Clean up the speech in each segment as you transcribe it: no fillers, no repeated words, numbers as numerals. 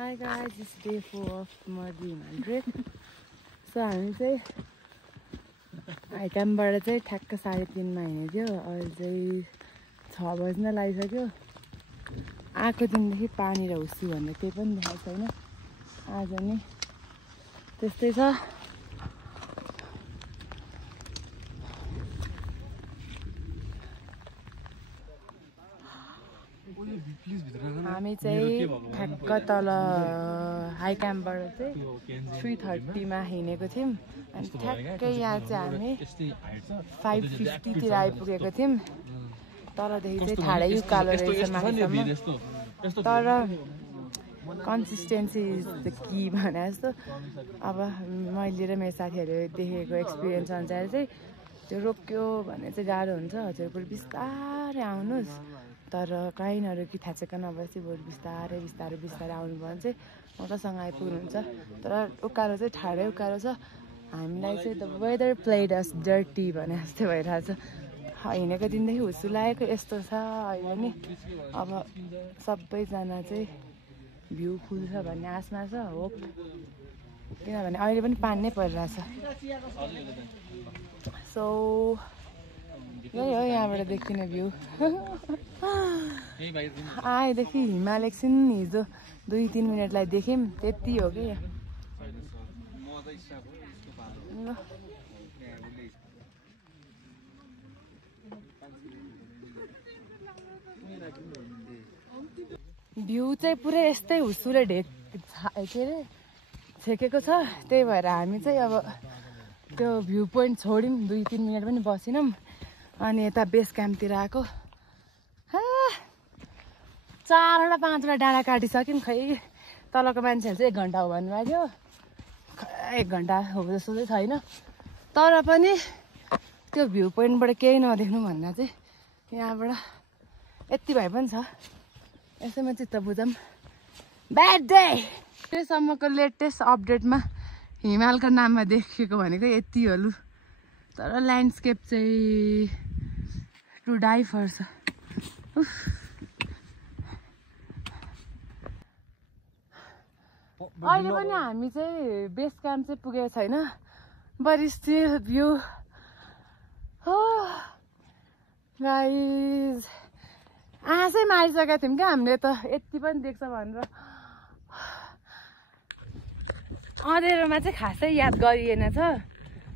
Hi guys, it's day 4 of Murdi Himal. So हामी चाहिँ हाइक्याम्पबाट चाहिँ ठ्याक्क 3:30 मा हिँडेको थियो। अहिले चाहिँ 6 बज्न लागिसक्यो। आएको दिनदेखि पानी र हुस्सी भन्ने केही पनि देखाएको छैन। आज नि त्यस्तै छ। हामी चाहिँ ठ्याक्क तल हाइक्याम्पबाट चाहिँ 3:30 मा हिँडेको थियौँ अनि ठ्याक्कै यहाँ चाहिँ हामी 5:50 तिर आइपुगेको थियौँ। तलदेखि चाहिँ ठाडै उकालो रहेछ माथिसम्म, तर कन्सिस्टेन्सी इज द की भने जस्तो। अब मैले र मेरो साथीहरूले देखेको एक्सपिरियन्स अनुसार चाहिँ त्यो रोक्यो भने चाहिँ गाह्रो हुन्छ। हजुर बिस्तारै आउनुहोस्, तर काहीँहरू कि थाहा छैन नभएपछि बरु बिस्तारै बिस्तारै बिस्तारै आउनु भयो भने चाहिँ मजासँग आइपुग्नुहुन्छ। तर उकालो चाहिँ ठाडै उकालो छ। हामीलाई चाहिँ the weather played us dirty भने जस्तै भइरहेछ। हिँडेको दिनदेखि हुस्सु लागेको यस्तो छ अहिले नि। अब सबैजना चाहिँ भ्यू खुल्छ भन्ने आशमा छ, होप। किनभने अहिले पनि पानी नै परिरहेछ। सो यही हो यहाँबाट देखिने भ्यू। आएदेखि हिमाल एकछिन हिजो 2-3 मिनटलाई देख्यौँ, त्यति हो कि। भ्यू चाहिँ पुरै यस्तै हुस्सुले के अरे छेकेको छ। त्यही भएर हामी चाहिँ अब त्यो भ्यू पोइन्ट छोड्यौँ, 2-3 मिनट पनि बसिनौँ। अनि यता बेस क्याम्पतिर आएको। 4वटा 5वटा डाँडा काटिसक्यौँ। खै तलको मान्छेहरू चाहिँ 1 घन्टा हो भन्नुभएको थियो। 1 घन्टा हो जस्तो चाहिँ छैन। तर पनि त्यो भ्यू पोइन्टबाट केही नदेख्नु भन्दा चाहिँ यहाँबाट यति भए पनि छ। यसैमा चित्त बुझौँ। Bad day. त्यसम्मको लेटेस्ट अपडेटमा हिमालको नाममा देखेको भनेको यति हो लु। तर ल्यान्डस्केप चाहिँ टु डाई फर छ। अहिले पनि हामी चाहिँ बेस क्याम्प चाहिँ पुगेको छैन। बट स्टिल भ्यू हो गाइज। आँसै मारिसकेका थियौँ क्या हामीले त, यति पनि देख्छ भनेर। अँधेरोमा चाहिँ खासै याद गरिएन छ।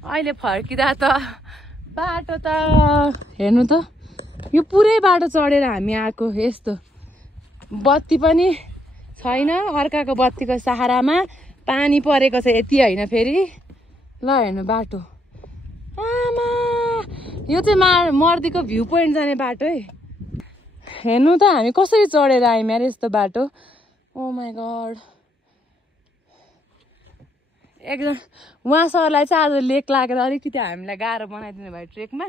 अहिले फर्किँदा त बाटो त हेर्नु त, यो पुरै बाटो चढेर हामी आएको। यस्तो बत्ती पनि छैन। अर्काको बत्तीको सहारामा पानी परेको छ। यति होइन फेरि ल हेर्नु बाटो। आमा यो चाहिँ मर्दीको भ्यू पोइन्ट जाने बाटो है। हेर्नु त हामी कसरी चढेर आयौँ यार यस्तो बाटो। ओ माई गड। एकदम उहाँ सरलाई चाहिँ आज लेक लागेर अलिकति हामीलाई गाह्रो बनाइदिनु भयो ट्रेकमा।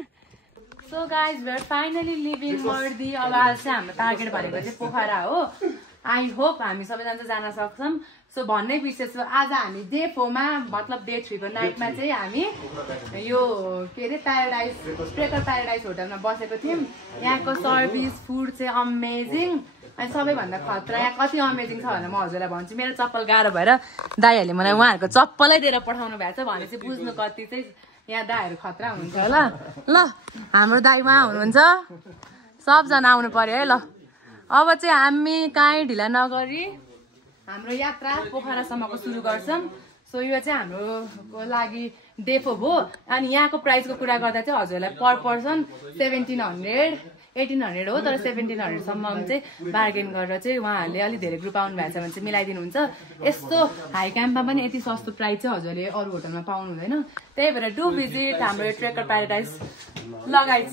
So guys we are finally leaving Mardi. अब आज चाहिँ हाम्रो टार्गेट भनेको चाहिँ पोखरा हो। आई होप हामी सबैजना चाहिँ जान सक्छौँ। सो भन्नै बिर्सेछु, आज हामी डे 4 मा मतलब डे 3 को नाइटमा चाहिँ हामी यो के अरे प्याराडाइज ट्रेकर प्याराडाइज होटलमा बसेको थियौँ। यहाँको सर्भिस फुड चाहिँ अमेजिङ। अनि सबैभन्दा खतरा यहाँ कति अमेजिङ छ भनेर म हजुरलाई भन्छु। मेरो चप्पल गाह्रो भएर दाइहरूले मलाई उहाँहरूको चप्पलै दिएर पठाउनु भएको छ भने चाहिँ बुझ्नु कति चाहिँ यहाँ दाइहरू खतरा हुन्छ होला। ल हाम्रो दाइ उहाँ हुनुहुन्छ, सबजना आउनु पर्यो है। ल अब चाहिँ हामी काहीँ ढिला नगरी हाम्रो यात्रा पोखरासम्मको सुरु गर्छौँ। सो यो चाहिँ हाम्रो लागि डे 4 हो। अनि यहाँको प्राइसको कुरा गर्दा चाहिँ हजुरलाई पर पर्सन 1800 हो। तर 1700सम्म चाहिँ बार्गेन गरेर चाहिँ उहाँहरूले अलिक धेरै ग्रुप आउनु भएको छ भने चाहिँ मिलाइदिनुहुन्छ। यस्तो हाई क्याम्पमा पनि यति सस्तो प्राइस चाहिँ हजुरले अरू होटलमा पाउनु हुँदैन। त्यही भएर डु भिजिट हाम्रो ट्रेकर प्याराडाइज लगाइज।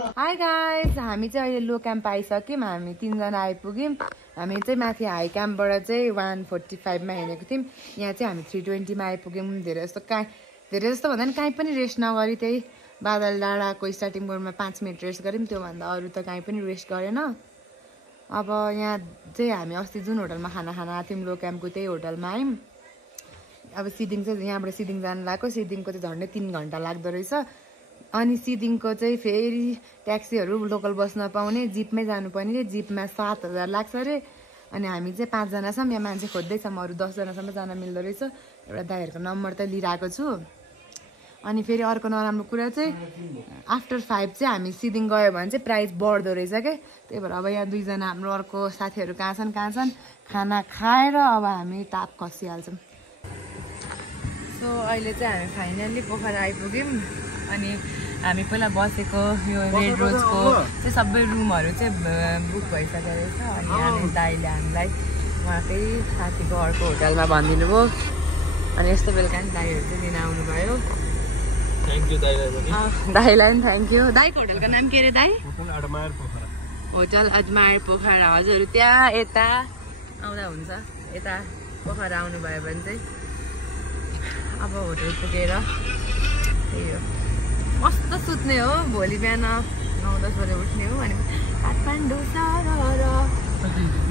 हाई गाइज, हामी चाहिँ अहिले लो क्याम्प आइसक्यौँ। हामी 3 जना आइपुग्यौँ। हामी चाहिँ माथि हाई क्याम्पबाट चाहिँ 145 मा हिँडेको थियौँ। यहाँ चाहिँ हामी 320 मा आइपुग्यौँ। धेरै जस्तो भन्दा पनि काहीँ पनि रेस्ट नगरी त्यही बादल डाँडाको स्टार्टिङ पोइन्टमा 5 मिनट रेस्ट गऱ्यौँ। त्योभन्दा अरू त काहीँ पनि रेस्ट गरेन। अब यहाँ चाहिँ हामी अस्ति जुन होटलमा खाना आएको थियौँ लो क्याम्पको त्यही होटलमा आयौँ। अब सिदिङ चाहिँ यहाँबाट सिदिङ जानु लाग्यो। सिदिङको चाहिँ झन्डै 3 घन्टा लाग्दो रहेछ। अनि सिदिङको चाहिँ फेरि ट्याक्सीहरू लोकल बस नपाउने, जिपमै जानुपर्ने। जिपमा 7000 लाग्छ अरे। अनि हामी चाहिँ 5 जना छौँ यहाँ मान्छे खोज्दैछ म अरू 10 जनासम्म जान मिल्दो रहेछ एउटा दाइहरूको नम्बर त लिइरहेको छु अनि फेरि अर्को नराम्रो कुरा चाहिँ आफ्टर 5 चाहिँ हामी सिदिङ गयो भने चाहिँ प्राइस बढ्दो रहेछ के त्यही भएर अब यहाँ 2 जना हाम्रो अर्को साथीहरू कहाँ छन् खाना खाएर अब हामी टाप खसिहाल्छौँ सो अहिले चाहिँ हामी फाइनल्ली पोखरा आइपुग्यौँ अनि हामी पहिला बसेको यो रेड रोजको चाहिँ सबै रुमहरू चाहिँ बुक भइसकेको रहेछ अनि हामी दाइले हामीलाई उहाँकै साथीको अर्को होटलमा भनिदिनु भयो अनि यस्तो बेलुका नि दाइहरू चाहिँ लिन आउनुभयो दाइलाई पनि थ्याङ्क यू दाइको होटलको नाम के अरे दाइ होटल अजमायर पोखरा हजुर त्यहाँ यता आउँदा हुन्छ यता पोखरा आउनुभयो भने चाहिँ अब होटल पुगेर त्यही हो मस्त सुत्ने हो भोलि बिहान 9-10 बजे उठ्ने हो अनि काठमाडौँ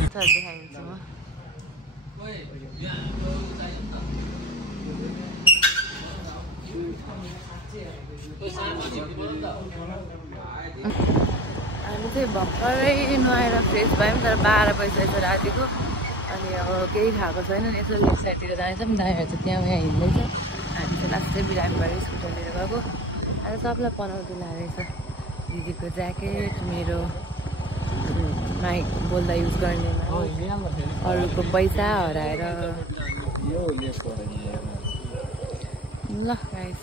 देखाइदिन्छु म हामी चाहिँ भर्खरै नुहाएर फ्रेस भयौँ तर 12 बजिसकेको छ रातिको अनि अब केही खाएको छैन नि यसो लेफ्ट साइडतिर जाँदैछौँ दाइहरू चाहिँ त्यहाँ उहाँ हिँड्दैछ हामी चाहिँ लास्टै बिरामीबाट स्कुटर लिएर गएको अनि सबलाई पनाउटी लागेको छ दिदीको ज्याकेट मेरो माइक बोल्दा युज गर्नेमा अरूको पैसा हराएर ल गाइस